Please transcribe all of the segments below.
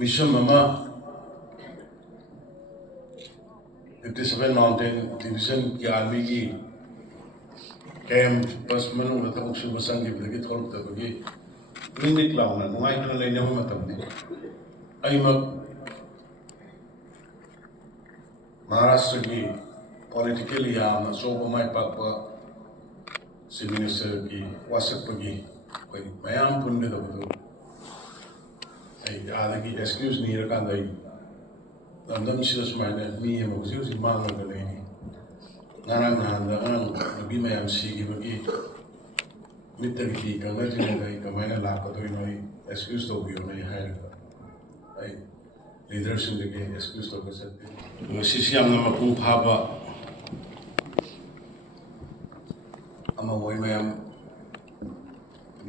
Mission Mama 57 Mountain Division की army की camp बस मनुंग रथा उक्सु बसंग की बदगी थोड़क तबगी क्लिनिक लाउना नुआई कर लेने हो मतम ने अइमक महाराष्ट्र की पॉलिटिकली याम सोबो माय पापा मिनिस्टर की वासक पगी कोई मयाम पुण्य दबदो आदि की एक्सक्यूज नहीं रखा दई लंदन से सुमाइने मी है मुझे उसी मांग कर लेनी नारायण नांदा अभी मैं एमसी की बगी मित्र की कंगल जिन्हें गई कमाईना लाभ तो इन्होंने एक्सक्यूज तो भी उन्हें हायर कर आई लीडरशिप देके एक्सक्यूज तो कर सकते हैं सीसी हमने मकुम फाबा अमा वही में हम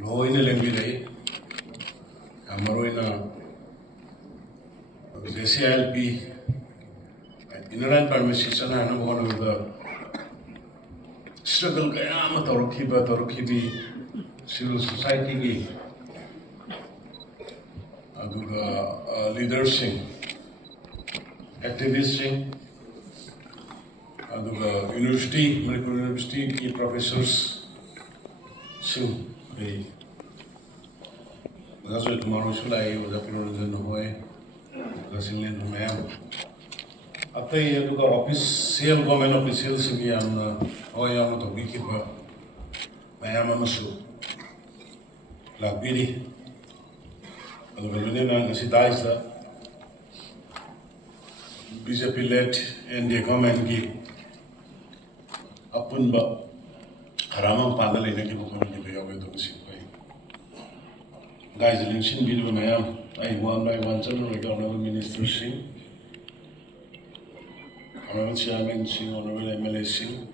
लोइने लेंगे रही हमारोइना जैसे एलपी इनराइन परमिशन है ना बहुत लोग स्ट्रगल कया मत तौरखी भी सिविल सोसाइटी की अदुगा लीडरशिप एक्टिविस्ट अदुगा यूनिवर्सिटी मणिपुर यूनिवर्सिटी की प्रोफेसर्स सिंह भी That's tomorrow should I was up in the way. That's in the ma'am. After you took our official government officials in the Oyam to beekeeper. Mayamasu. Lakbiri. The Velina Ngasi dies the BJP led and the government give upon Kharana panel in the book of the Yoga. Guys, election video Mayam, I won by one channel, Honorable Minister Singh, Honorable Chairman Singh, Honorable MLA Singh,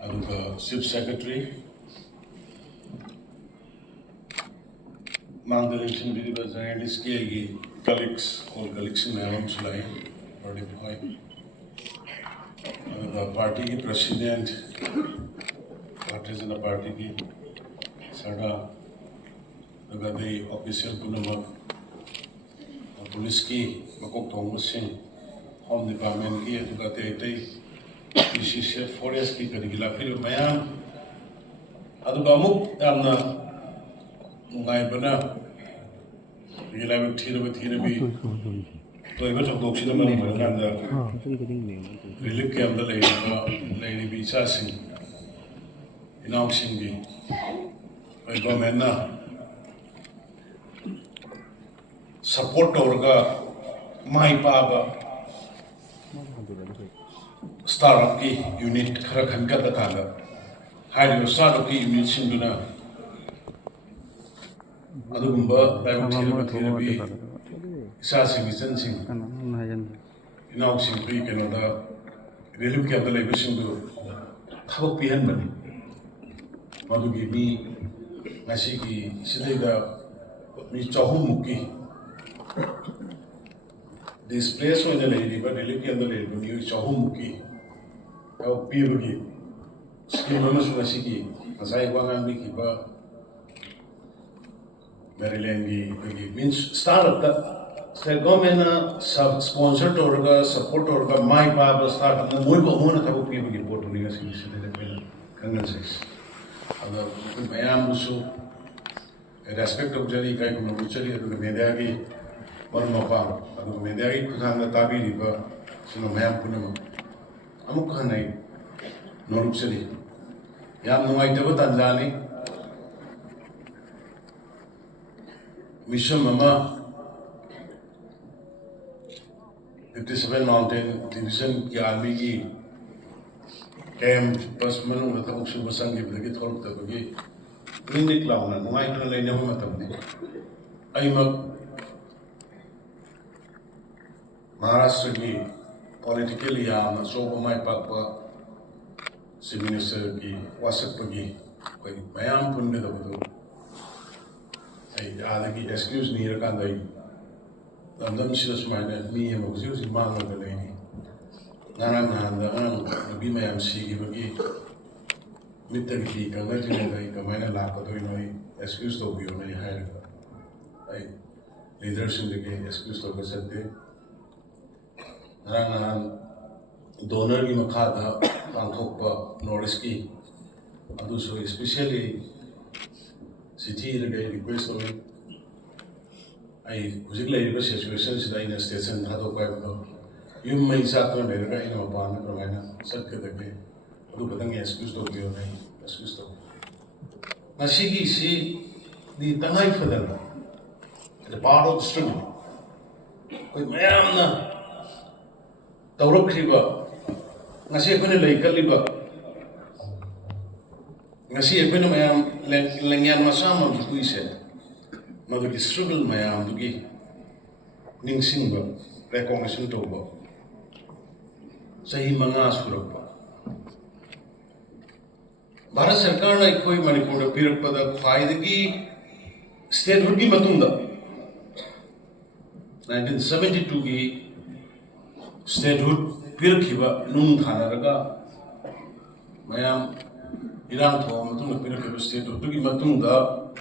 and the Chief Secretary. Mang the election video was an SKG colleagues, all colleagues in Mayam Sulai, or deployed. The party president, parties in the party. साड़ा लगाते official पुनमक police की मकोक तोंग Singh home department की लगाते इतने कृषि से forest की करिगिला फिर मयाम अदुगामुक यामना मुगाई बना गिला में थीरे भी तो इबे तो दोक्षिण में नहीं बना अंदर रिलीफ के अंदर लेरी भी चासिंग इनाम सिंह भी government support orga mai paba startup ki unit khara khan ka thaga hairo startup ki unit sinduna adugumba private bi sa sing chen sing inaw sing bi keno da relief ke andale bi sindu thabo pihan bani madugi bi Ngasi ki sida da mi chahum muki displace होने लगी पर दिल्ली के अंदर ले बनी chahum muki और पीर की scheme में सुनासी की मसाई वांगन भी की बा मैरीलैंड की means startup का स्टेट गवर्नमेंट सब स्पॉन्सर टोरगा सपोर्ट टोरगा माई पाप स्टार्टअप में मोई बहुना था वो पीर की पोर्ट नहीं है सिविल पहले कंगन से अगर मैम उसको रेस्पेक्ट ऑफ जरी का एक नोटिचरी है तो मेडिया की वन मपाम अगर मेडिया की खुदान का ताबी रिपा सुनो मैम पुने में अमुक कहाँ नहीं नोटिचरी याम नुमाई जब तंजानी मिशन ममा 57 माउंटेन डिवीजन की आर्मी की कैंप बस मनुंग रथा उक्सु बसंग की बदगी थोड़क तबगी क्लिनिक लाउना नुआई कर लेने हो मतम ने अइमक महाराष्ट्र की पॉलिटिकली याम सोबो माय पापा मिनिस्टर की वासक पगी कोई मयाम पुण्य दबदो आदि की एक्सक्यूज नहीं रखा दई लंदन से सुमाइने मी है मुझे उसी मांग कर लेनी नारायण नांदा अभी मैं एमसी की बगी मित्र की कंगल जिन्हें गई कमाईना लाभ तो इन्होंने एक्सक्यूज तो भी उन्हें हायर कर leaders in the excuse of the Rana donor in Makada, Bangkok, Noriski, and so especially city request of it. I was in situations in a station, Hado, you may sat on the rain of Banana, Circuit the day, Lupatang excuse of your name, excuse of Nasiki see the Tangai for them, the part of the struggle. With Mayamna laothokkhraba, Ngasi a lakle, Ngasi a mayam Langan Masam of the said. Mother struggle mayam to give Ningsingba, recognition to Bob. Say Manas Furupa. Bharat Sarkar like Koi Manipur appeared for the Faidagi state would be Matunda. 1972 ki statehood Pirkiba Nung Hanaraga Mayam Iran Thom to Pirkiba state to be Matunda.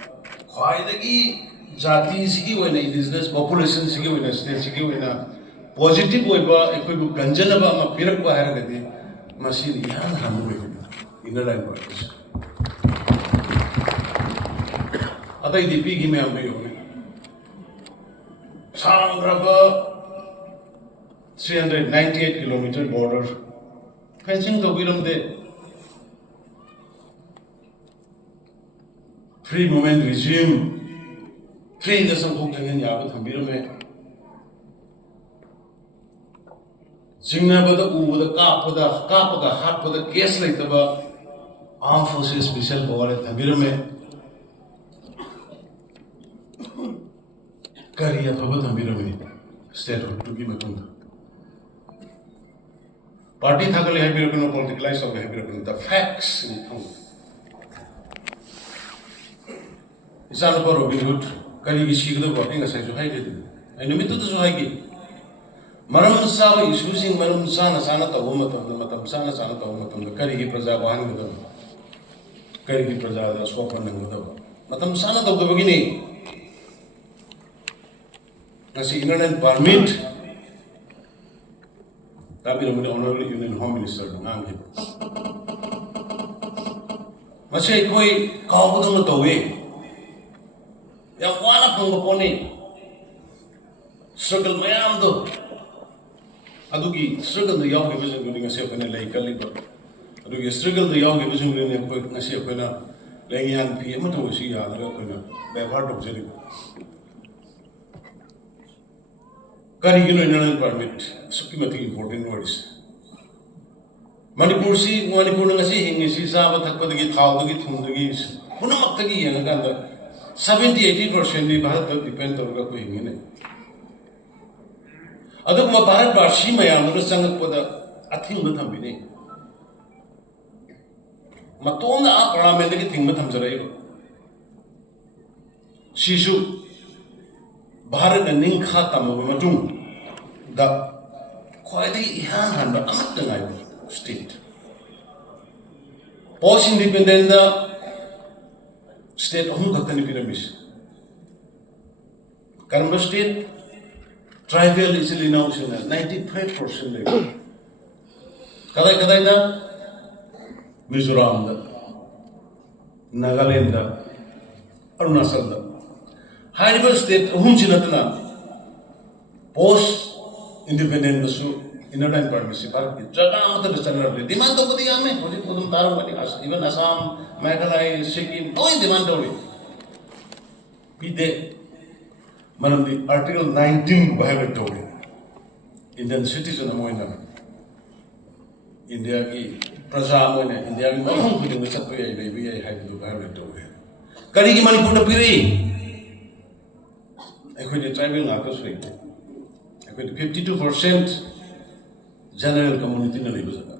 Faidagi Jati Siki when indigenous population Siki when a state Siki when a positive way, a quick Ganjanaba, Pirakwa Haragati, Machine Yan Hamu in the line purpose. Other the big email me. Sangraba 398 kilometer border. Fencing the Wilam there. Free movement regime. Free the some cooking in Yabat and Birame. Singnabada U with the Kapada, hat with the case like the Armed Forces Special Power at Birame. Karia Pabat and Birame. Statehood to give a tunda. Party Thakali have been politicized of the facts in proof. It's not about Robinhood. Kari Shigla working as I hided. And the method is high. Maram Sava is using Maram Sana Sanata Womatam, the Matam Sana Sanata Womatam, the Kari Praza Wang with them. Kari Praza, the Swapan and with them. Matam Sanata of the beginning. Ngasi Inland permit. Tabi with the Honorable Union Home Minister, Ngasi. Masay Koi, Kabudan the way. Yang wala pang maponi struggle mayam do adugi struggle the yaw vision going ngasi apna laikali ko adugi struggle the yaw vision going ngasi apna langian pi amato si ya la ko na bevar dok jeri kari internal permit sukimati important words Manipur ngasi hingi si sa bathakpadagi thawdagi thundagi punamakagi yana kanda 70-80% ni Bharat depend होगा कोई नहीं नहीं अदब में भारत बार्शी में यार मुझे संगत पता अथिंग में थम भी नहीं मतों ने आप पार्लियामेंट की थिंग में थम जरा ये शिशु भारत ने निंग खाता में मतों दा ख्वाहिदी यहाँ हंडा अमत तंगाई स्टेट पोस्ट इंडिपेंडेंट दा State of Lakkani pyramids. Karamba state, tribal is now 95%. Kadai da Mizoram da, Nagaland da, Arunachal da. High state, Hunchinatana, post independent da su inner line permission. Jaga the standard. Demand of the army, even Assam, Meghalaya, Sikkim, no demand of it. Be there. Madam, the Article 19 violate of it. Indian citizen of Oina. India ki Praja Moina, India ki Mahong putting the Sapaya, maybe I had to violate of it. Kariki Manipur Piri. I could travel Nakas rate. I could 52% general community na libasaka.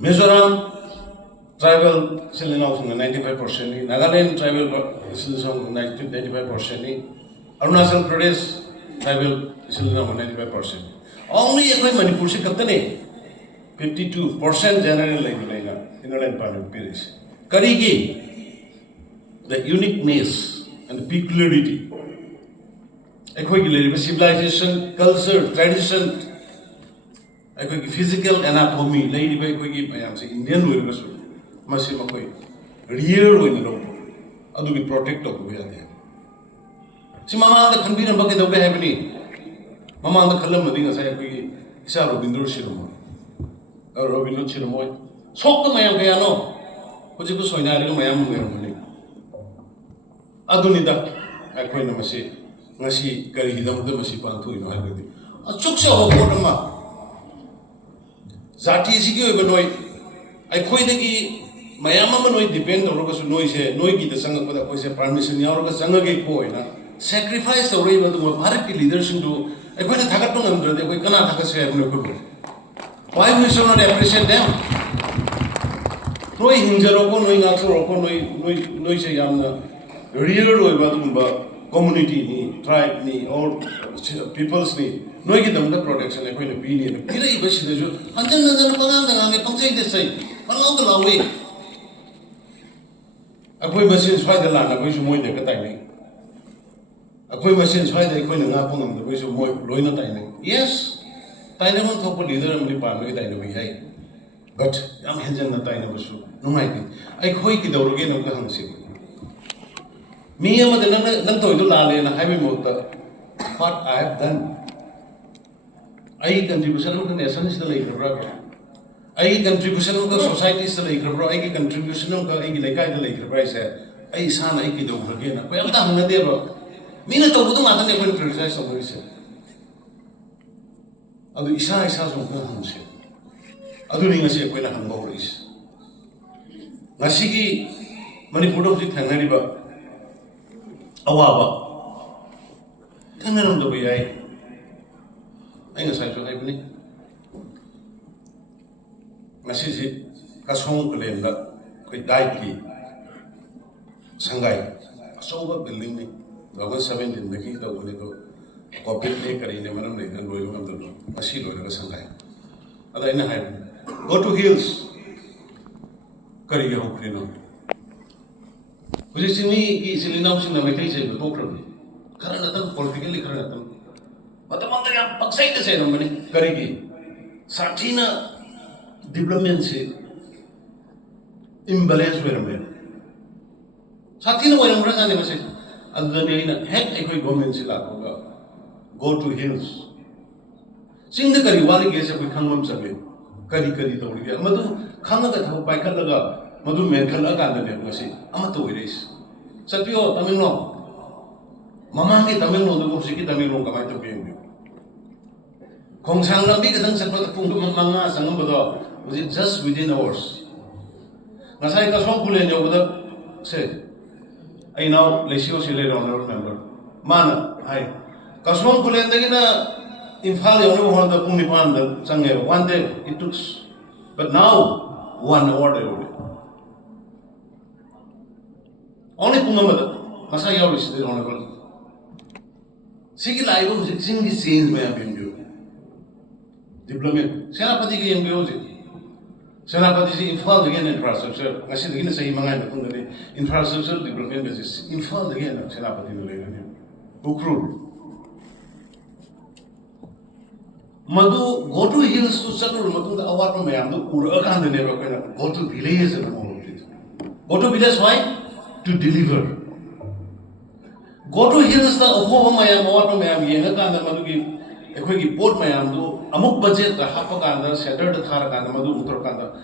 Mizoram tribal still now 95%. Nagaland tribal still 95%. Arunachal Pradesh tribal still now 95%. Only a Manipur se kaptane 52% general like inland part of Paris. Karigi the uniqueness and the peculiarity. Civilization, culture, tradition, physical anatomy, Indian real protect Si Mama the convener bucket of happening. Mama the Kalamadi as I saw Robinhood Shiramoy or Robinhood Shiramoy. Soak the Mayano, which was so nice. Adunida, I quite a machine. Ngasi, carry him the Masipan to know everything. A chuksa of Potama Zati Sigurbanoi. I quite the Mayama depend on Rogas noise, Noigi the Sanga was a permission, Yaroga Sangage Poina. Sacrifice the way of the Bharati leadership to a quite a Tagaton that we cannot have a say. Why we should not appreciate them? No Hinjaroko, no Natsaroko, no Yamna, real community, tribe, or people's need. No give them the protection, a quite opinion. Pili was the Jew, until the Pananga, come say the same. Pananga away. A quay machines fight the land, I wish you more than a timing. A quay machines fight the queen and Napon, the wish of more loina timing. Yes, Tainan top leader and the pan with I. But I'm hedging the Taina was no mighty. I quake it over again of the Hansi. Me and the Nantoidula and a heavy motor. What I have done. I contribution to the essence of the lake of rubber. I contribution to the society is the lake of rubber. I contribution to the lake of rice. I san I kid over again. Well done, Nadero. Minute of the mother never criticize of the reason. Adu Isa is house of Ngasi. Aduning as a Quena Hangoris. Ngasi Manipur of the Thungaikhibani. Awaba. Tangan the way I know such a happening. Ngasi Kasong Kalenda, quite daiki. Sangai, a sober building me. The 17 the king of the copy maker in the Matam and Royal of the Masilo and Sangai. Other in a hand. Go to hills. Kariga Hokrino. Which is in me easily announcing the vacation with Pokrami. Kharana, politically Kharana. But among the outside the ceremony, Karigi, Satina diplomacy imbalance were a man. Satina were a man, and the head equi government go to hills. Sing the Kariwali gets up with Kangums again. Kari Toria, Madu, Kanaka by Kalaga, Madu Menkalaga, and the Ngasi, Amatu is. Sapio, Tamino. Mamaki Tamino, the Musiki Tamino, Kamaito Ping. Kong Sanga big than Sapata Punga Manga, Sangambado, was it just within hours? Nasai Kasokule over the said, I now, Lesio Sile on remember. Mana, hi. Kasokule, in Fali, only the Pumipan, the Sanga, one day it took, but now 1 hour. Only Pumamada, Masaya is the honorable. Sikil I was sing the scenes may have been due. Diplomat. Senapati game goes it. Senapati is involved again in infrastructure. I said again, say Mangan, infrastructure development is involved again of Senapati later. Ukru. Madu go to hills to settle Matu the Awapa Mayam, Urakan the never go to villages and all of it. Go to village why? To deliver. Go to hills the Oho Mayam, Awapa Mayam, Yenakan the Maduki. A quick port Mayam, Amuk budget, the Hapakanda, Saturday the Kharakanda, Madu Uttrakanda.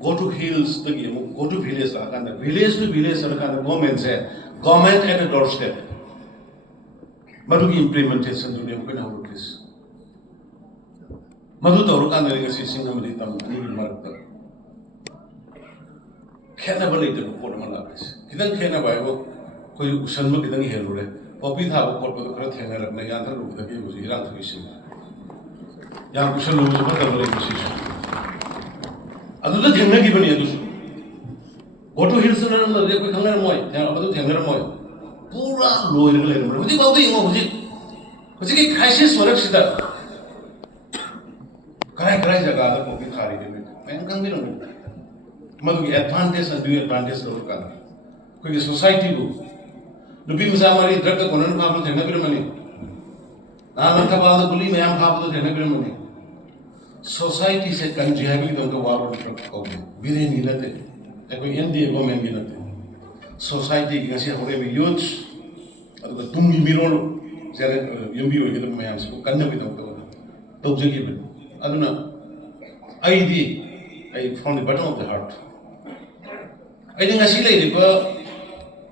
Go to hills, the game, go to village, village to village, the government said, government at a doorstep. Maduki implementation to them, when this. Madu Torukanda is Singamadi Marta. Cannibalated of Portamalabis. Kidan Kana Bible, who Sanma Kidan Helure. Opit have a corporate Krathan and Mayanta of the game was Iran fishing. Young Kushan was a better position. Other than Nagibani, go to Hilson and the Hangamoy, Yamato Hangamoy. Pura loyal, with the body of it. Was it a crisis for Exeter? Cry a gather of Vitari. I am convinced. Must be advantage and do advantage of the country. कोई society को नुबी मजामारी drug का Conan खाप तो ठेना पिरमनी ना लंका बाल गुली में हम खाप तो ठेना पिरमनी सोसाइटी से कंट्री है भी तो उनको वार ट्रक हो गए बिरे नीलते कोई एनडीए गवर्नमेंट नीलते सोसाइटी की ऐसे हो गए भी यूथ अगर तुम ही मिरोल ज़्यादा यम्बी हो गए तो मैं हमसे करने भी तो जगह पे अदुना I found the bottom of the heart. I think I see the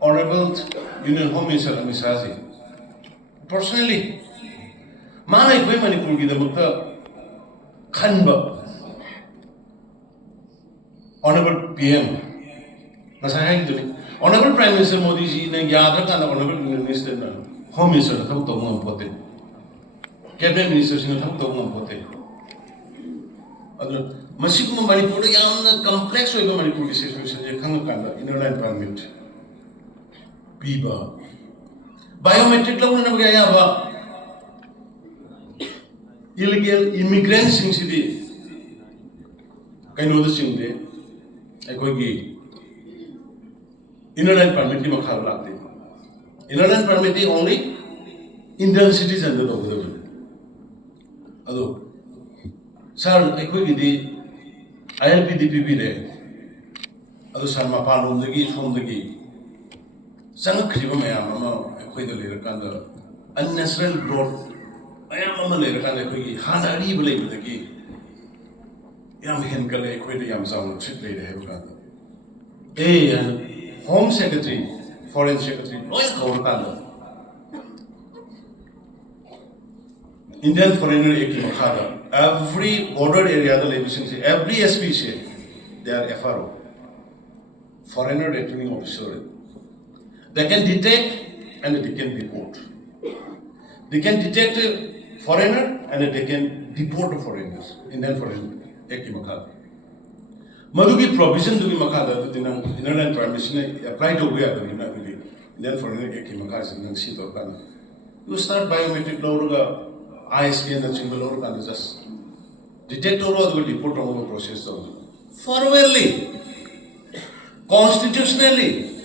Honorable Union Home Minister Ngasi. Personally, man, I pay money for the Mutta Khanba. Honorable PM. Honorable Prime Minister Modi ji ne yaad rakha na Honorable Minister Home Minister thak to ngam pote. Cabinet Minister ne thak to ngam pote. Aduna Masigma Manipur yamna complex hoiba Manipur ki situation je khang kanda inner line permit piba biometric law na bagaya ba illegal immigrants sing sidi kaino da sing de akoi gi inner line permit ki makha lagte inner line permit is only Indian citizen da do ado sir akoi gi ILPDPP there. Other son, my father, the gate from the gate. Son of Kribamama, a quite a later kind unnatural growth. I am a later kind of Hana believe with the gate. Yam Henkale, quite a yam sound, chip later have got. And Home Secretary, Foreign Secretary, Royal Kanda. Indian foreigner Ekimakada. Every border area, the legislation, every SP they are FRO, foreigner returning officer. They can detect and they can deport. They can detect a foreigner and they can deport foreigners. Indian foreigner Ekimakada. Madugi provision to be Makada, the inner line permission apply to where the Indian foreigner Ekimakada and Ngasi. You start biometric law. ISPN the single or can just detect or will deport on the process formally, constitutionally.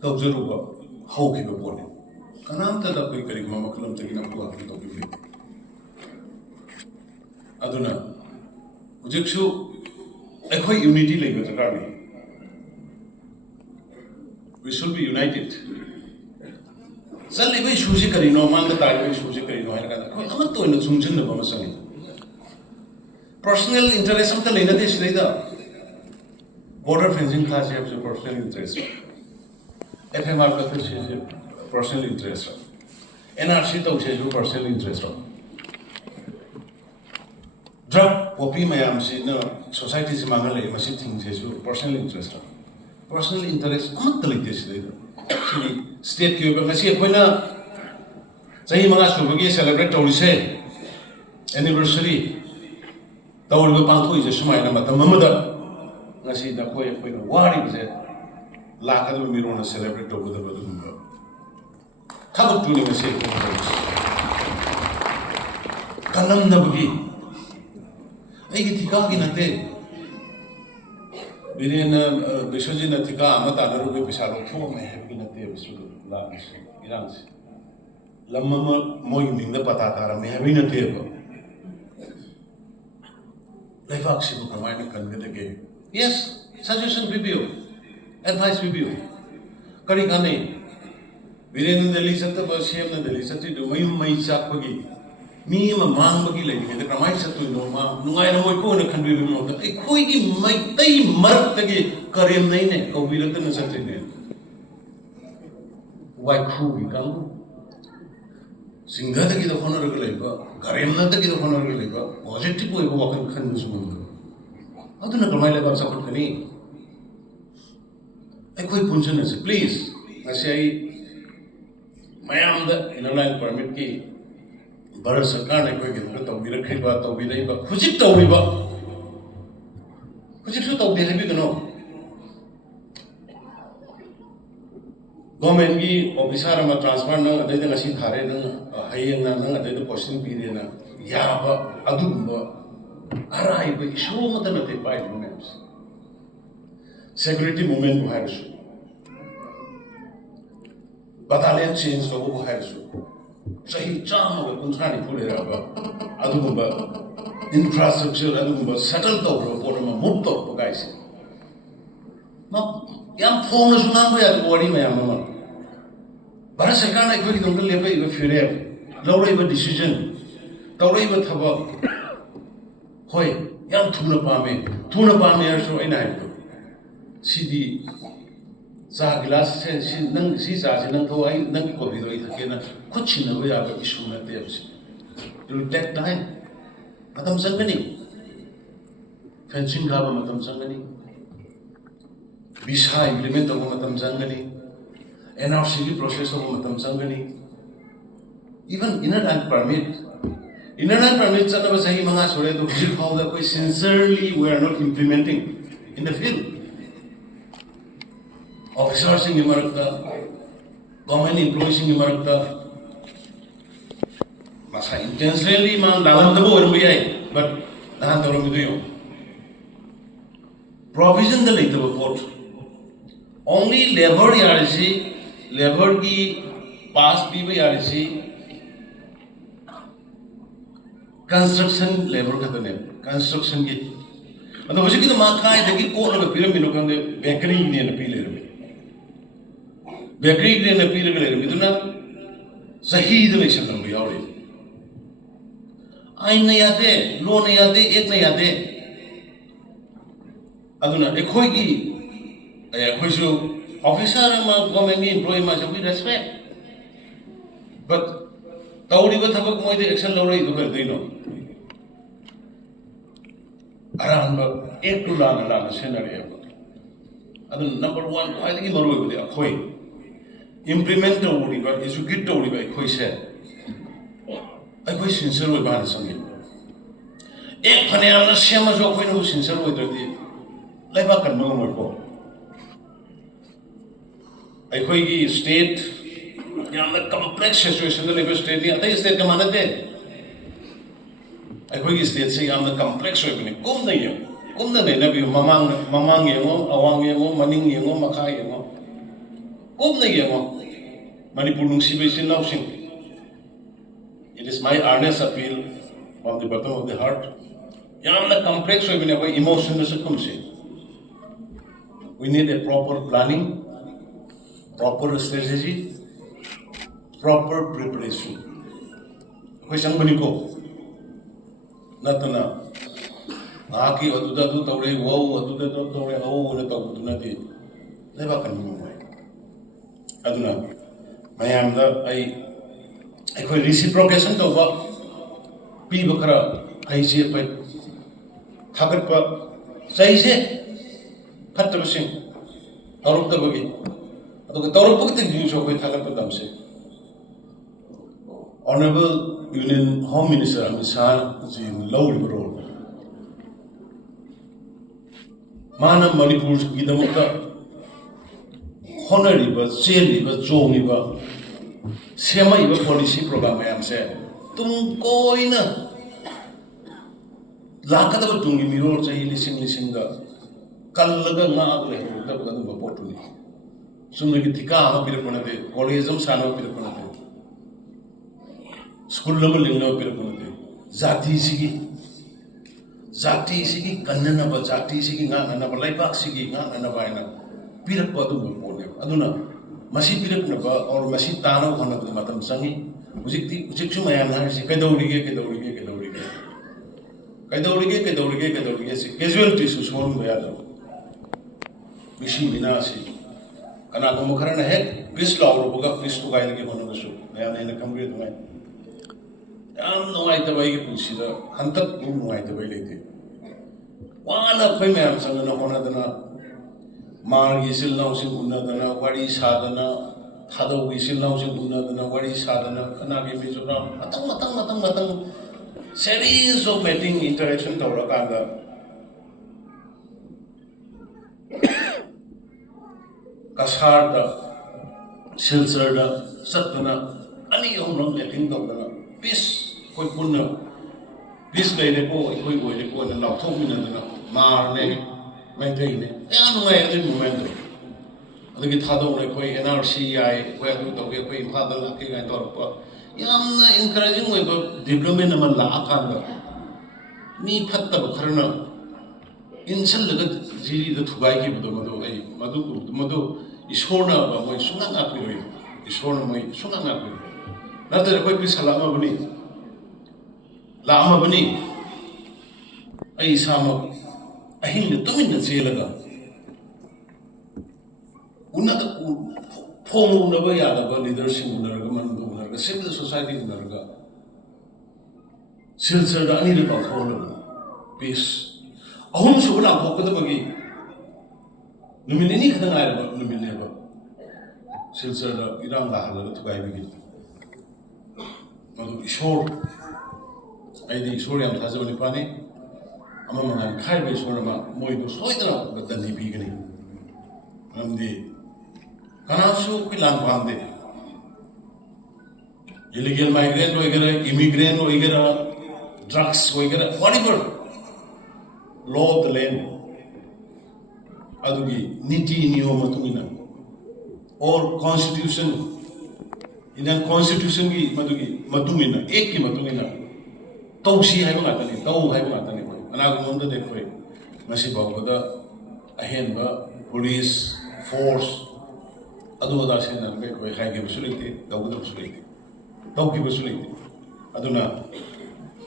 Kabzuruba, how keep a body. Kananta the quick Mama Kalam taking up to Aduna Ujixu, a quite unity like with the army. We should be united. Suddenly, we should carry no man the time we should carry no. I'm not doing the Zunjin of Masani. Personal interest of the Lena is later. Border fencing class has a personal interest. FMR is a personal interest. NRC is a personal interest. Drug, Poppy Mayams in society's Manghankhre, Masi things is a personal interest. Personal interest, I'm not telling this later. State Cuba, Ngasi, Apoina, Sahimanas, we celebrate our anniversary. The old Panto is a smile, but the Mamada, Ngasi, the Poya, what is it? Lakka, we want to celebrate over the Badumba. Come to the Messiah. Kanam Nabugi. I get Tikaki Nate. Biren Singh Tika, Matam, Pisaro, may have been at the Iran. Lamama moing the patata may have been a table. Lefaxi will command and convey the game. Yes, suggestion review, advice review. Karikane, Biren the Lisa Basham and the Lisa to my Sapagi. Me, a man, the Kramisa to Noma, no, I know in the country remote. A quickie might they mark the gate, Korean name, or we look in the certain. Why crew we come? Singa the honorable labor, Karemna the honorable labor, positive way of walking consumer. I don't know my labor support Kani. I quite punch please. I say, my arm the inner line permit key. But as a car, I could get rid of Birakhiba, to be labor. Who's it to be? Who's it to be heavy to know? Government officer ma transfer na adai da ngasi thare na hayeng na adai da posting period na ya ba adubu arai ba issue mata na te pai names security movement ko hairu battalion change ko hairu sahi chama ko kunthani phule ra ba adugumba infrastructure adugumba settle to ro ko ma move to ko guys ma yam phone na sunam ba ya body ma yam ma bara sarkar na ko dong le ba iba fure lawrai ba decision tawrai ba thaba hoi yam thuna pa me so ina hai sidi sa glass se nang si sa se nang to ai nang ko bi do I thake na kuch na ho ya ba issue na te ab it will take time matam sangani fencing ka ba matam sangani visa implement ho matam sangani NRC ki process ho matam sangani even inner land permit chana ba sahi manga sore do hijik how da koi sincerely we are not implementing in the field officers in Marakta, government employees in Marakta, masa intentionally man dalam tabu orang biaya, but dalam tahu orang itu yo. Provision the like the port. Only labor yarisi, labor ki pass people yarisi, construction labor kata ne, construction ki. मतलब हो सके तो माँ खाए देखी coat लगा पिरम बिनो कंदे बेकरी ने न पीले रहे बेकरी ने न पीले रहे तो ना सही तो नहीं चल रहा है आइन नहीं आते लो नहीं आते एक नहीं आते अदुना एक कोई जो ऑफिसर माँ गवर्नमेंट एम्प्लॉय माँ जो भी रेस्पेक्ट बट ताऊरी बत हबक मोइदे एक्शन लो रही तो कर दे नो अरान एक टू लाना सेनरी नंबर वन खाई मरुद अखोई इम्प्लीमेंट तौरीब एजुकेट तौरीब अखोईसे अखोई सिंसर होना चंगे एक फनेयामना सेमसु अखोइनबु सिंसर होद्रदि लेबा कन्मगमको अखोईगी स्टेट यामना कॉम्प्लेक्स सिचुएशन लेबा स्टेट नि अतै स्टेट का मानते अखोईगी स्टेट से यामना कॉम्प्लेक्स होइबनि कुमना नहीं ना भी ममांग येंगो अवांग येंगो मनिंग येंगो मखा येंगो कुमना येंगो मणिपुर नुंसिबे सिन नाउसिंग it is my earnest appeal from the bottom of the heart यामना कॉम्प्लेक्स होइबनि अखोई इमोशन से कुमसे we need a proper planning proper strategy proper preparation अखोई संगबनि को नतना आकी अदुदा दु तौरे वो अदुदा दु तौरे ओ न तौदुना दि लेबा कन मुय अदुना मयाम दा अखोई रेसिप्रोकेशन तौबा पीब खरा आइसे पे थागत पा सहीसे फत्तबसिंग तौरतबगी अदुगा तौरपक तिन दिसो कोई थागत पदमसे Honorable Union Home Minister Amit Shah ji lawri role Mana Manipur ki damakta honoriba cheliba jongiba semaiba policy program mayam se tum koina lakadaba tungi mirol chahi lising da kallaga ngagle da badum potuni sumne ki thika ama pirapana de college am sana pirapana de school level lingna pirapana de जाति सिगी कन्नना बा जाति सिगी ना बा लाइबाक सिगी ना बायना पिरक पदु बोने अदुना मसी पिरक न बा और मसी तानो खना बद मतम संगी उजिकछु मयाम हारसि कैदौरिगे सि कैजुअलिटी सु सोन बया द मिसी बिना सि कना को मखरन है प्रिस लाउरो बगा प्रिस तो गाइलगे बनगसु मयाम ने कमरे दुमाय याम नुंगाइतबाई पुसिदा हंतक नुंगाइतबाई लेते वाना खै मयाम संगना होनादना मारगी सिलनाउसिं उन्नादना वारी सादना थादौगी सिलनाउसिं उन्नादना वारी सादना खनागे Mizoram Matang series of meeting interaction तौरकांदा कसारदा सिलसरदा Satna अनि हमरम meeting तौरना peace कोई पुन्ना peace लेने को कोई न लाथोक मिनदना मारने maintain ya no mai the moment adagi thado ne koi NRC ai koi adu to ge koi phadal ke ga tor pa yamna encouraging oi ba development ama la akan da mi phatta ba kharana insan laga jiri da thugai ki bodo madu ai madu ishona ba moi sunga na pi roi ishona moi sunga na pi na da koi pi salama bani la ama bani ai sama ahin de tumin na chelaga unada phom na ba ya da ba leadership na ga man do na ga civil society na ga silsar da ani da phom peace ahum su la ko da bagi numini khada ngai ba numini ba silsar da irang la hala thugai bi madu eshor ai di eshor yam thaja bani pani ama manghankhre be eshor ma moi do soidra badani bi gani amdi kanasu ki lang bande illegal migrant वगैरह immigrant वगैरह drugs वगैरह whatever law of the land adugi niti niyom matungina or constitution Indian constitution ki matungina ek ki matungina tausi hai ba tani tau hai ba tani anagu monda dekhoi masi bawda ahen ba police force adu da sen na be koi hai ge busulite dawda busulite tau ki busulite aduna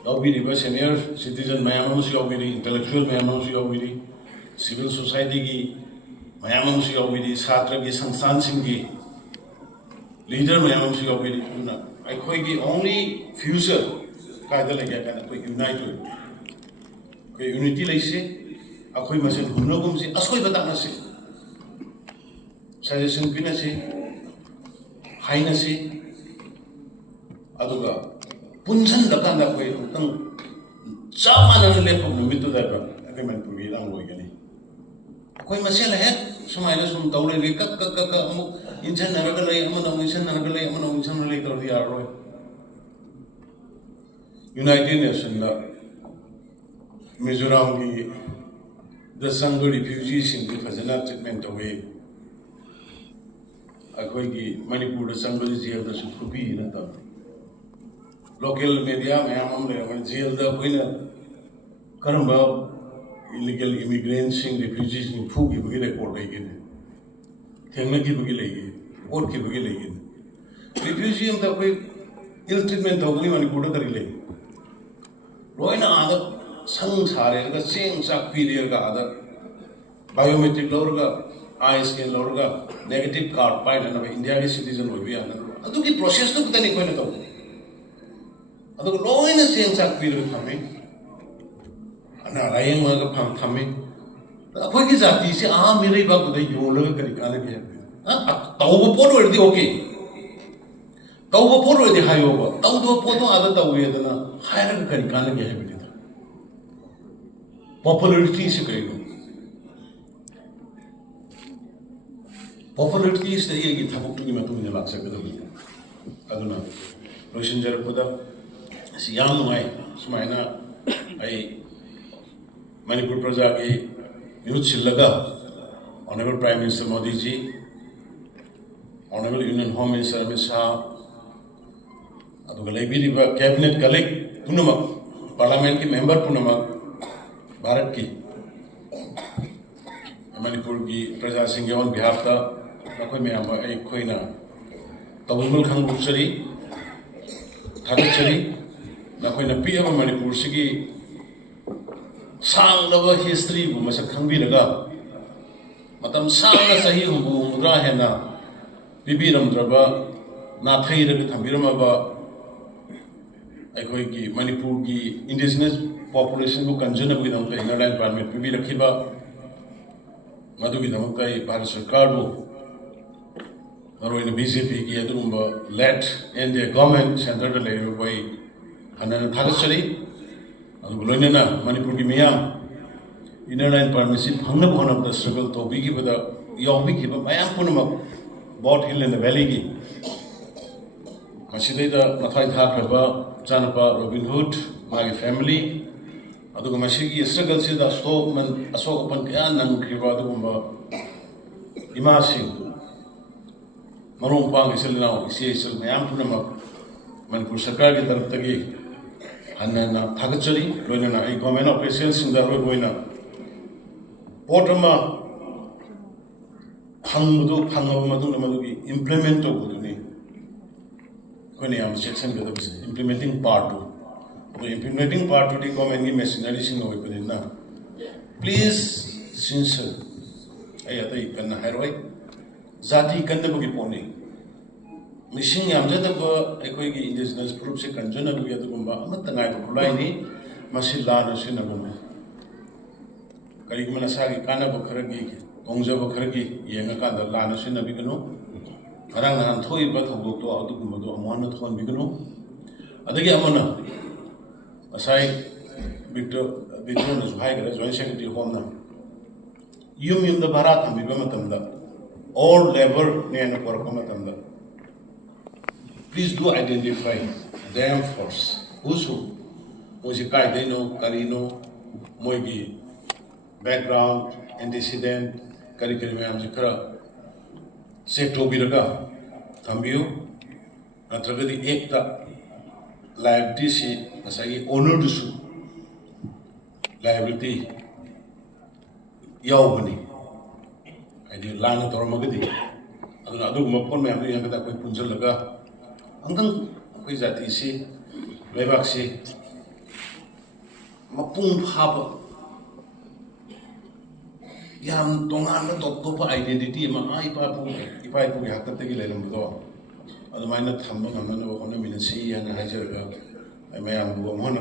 Lobby river senior citizen Mayamus Yobiri, intellectual Mayamus Yobiri, civil society ki Mayamus Yobiri, Satra ki Sansan Singh ki leader Mayamus Yobiri, makhoigi only future kaida lagya kana koi unite ho koi unity laise akoi masen hunogum se asoi batana se suggestion pina se haina se aduga punjan lakanda koi tang samana le pom mitu da ba kai man pu wi lang loi gani koi masela he sumaila sum taule le kak amu injan naraga lai amu na injan naraga lai amu na injan lai tor di aroi United Nations la Mizoram ki the Sangha refugees in the fazana treatment away akoi ki Manipur the Sangha jail da sukupi na ta local media mayam le jail da koina karamba illegal immigrants and refugees in fu ki bagi report ai gene thengna ki bagi legi or ki bagi legi refugee am da koi ill treatment hogli Manipur da kari legi loina ada sang sare ga seng sak period ga ada biometric lor ga eye scan lor ga negative card pai na India ki citizen hobi ana adu ki process to kutani koina to adu loina seng sak period thame ana ayeng ma ga pham thame akoi ki jati se a mere ba ko dai yol ga kari kana ke ha taw po ro di okay taw po ro di hayo ba taw do po to ada taw ye dana hair ga kari kana ke he popularity se kari popularity is the ye thabuk tu ma tu ne lak sak da aduna roshin jar poda siyam mai sumaina ai Manipur praja ke youth sillaga honorable Prime Minister Modi ji honorable Union Home Minister Amit Shah aduga leiri ba cabinet colleague punama parliament ki member punama Bharat की मणिपुर की प्रजा Singh on behalf da nakoi me ama ai khoina tawul khang buchari thagachari nakoi na pi ama Manipur sigi sang lava history bu masak khangbi laga matam sang na sahi humbu mudra hena bibiram draba na thai ra thambiram ba ai khoi ki Manipur ki indigenous population को कंजन अभी दम पे England parliament में भी रखी बा मधु की दम का ये भारत सरकार वो और वो इन बीजेपी की ये तो उम्र लेट in the government centre the level कोई हन्ना थारस चली और वो लोग ना मणिपुर की मियाँ इंग्लैंड पार्लियामेंट हमने बहुत अपना स्ट्रगल तो भी की बता यौं भी की बता मैं आपको ना बॉट हिल इन द वैली की मशीदे दा मथाई था करबा जानपा Robinhood मागी family aduga masigi struggle se da stop man asok pan kya nang khiba adugumba ima sing marong pang isilna isi isil mayam punama Manipur Sarkar ki taraf tagi hanna thagachari loina na ai government officials sinda roi boina potama phangdu phangaba madung na madugi implement to buduni kone am section ga dabis implementing part to implementing part to the government ki machinery sing oi padina please sincere ai atai kanna hairoi zati kanna bugi poni Missing Yamjataba, Equigi indigenous groups, a conjunct with the Gumba, Matanai Pulaini, Masilano Sinaguma. Karimanasagi, Kana Bokaragi, Gongza Bokaragi, Yangaka, the Lana Sinabigano, Karana and Toy Batu to Adukumado, one at one Bigano. Adagamona, aside Victor Victor's Hiker as one secretary Hona. You mean the Baratam, Bibamatanda, all level near Porcomatanda. Please do identify them first. Who's who? Musikai, they know, Karino, Moigi, background, antecedent, curriculum, Zikra, Secto Biraga, Tambu, Natragadi Ekta, liability, Asagi, honor to sue, liability, Yaubani. I did Lana Tormagadi. Another Mopon, my young Punjalaga. Hanggang ako'y zati si Lebak si mapung haba yam tongan na topa identity mga ipapo hakot na gilayang buto ano may nathambang naman ako na minansiya na hajar ay mayang buwang